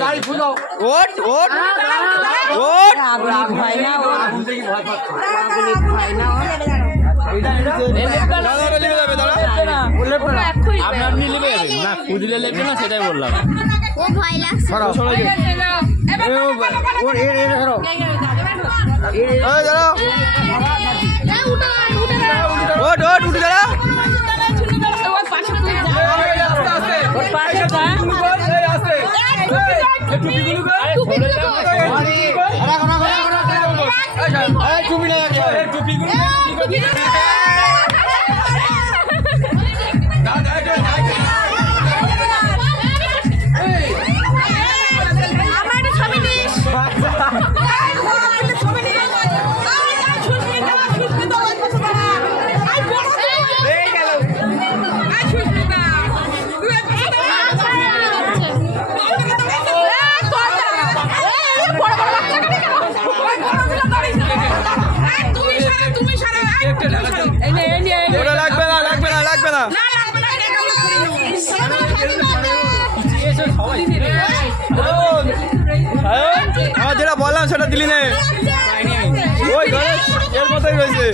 গাড়ি ফুলো ওট ওট ওট ভয় না আপনি নেবে না খুঁজলে লেবে না সেটাই বললাম ও ভয় লাগছে ওট ওট উঠে দাঁড়া আমার যেটা বললাম সেটা দিলি নে ওই ঘরে এর মতোই রয়েছে